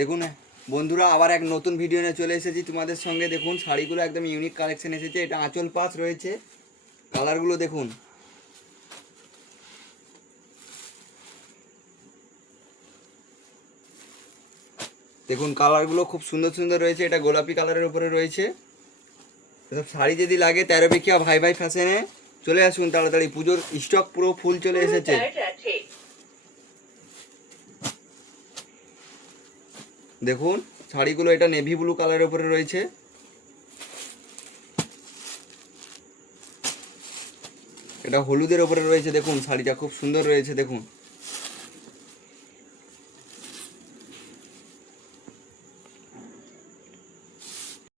দেখুন বন্ধুরা, আবার এক নতুন ভিডিও নিয়ে চলে এসেছি তোমাদের সঙ্গে। দেখুন শাড়িগুলো একদম ইউনিক কালেকশন এসেছে। এটা আঁচল পাশ রয়েছে, কালারগুলো দেখুন। দেখুন কালারগুলো খুব সুন্দর সুন্দর রয়েছে। এটা গোলাপি কালারের উপরে রয়েছে। এসব শাড়ি যদি লাগে 13 বিকিয়া ভাই ভাই ফ্যাশনে চলে আসুন তাড়াতাড়ি, পুজোর স্টক পুরো ফুল চলে এসেছে। দেখুন শাড়িগুলো, এটা নেভি ব্লু কালারের উপরে রয়েছে। এটা হলুদের ওপরে রয়েছে। দেখুন শাড়িটা খুব সুন্দর রয়েছে। দেখুন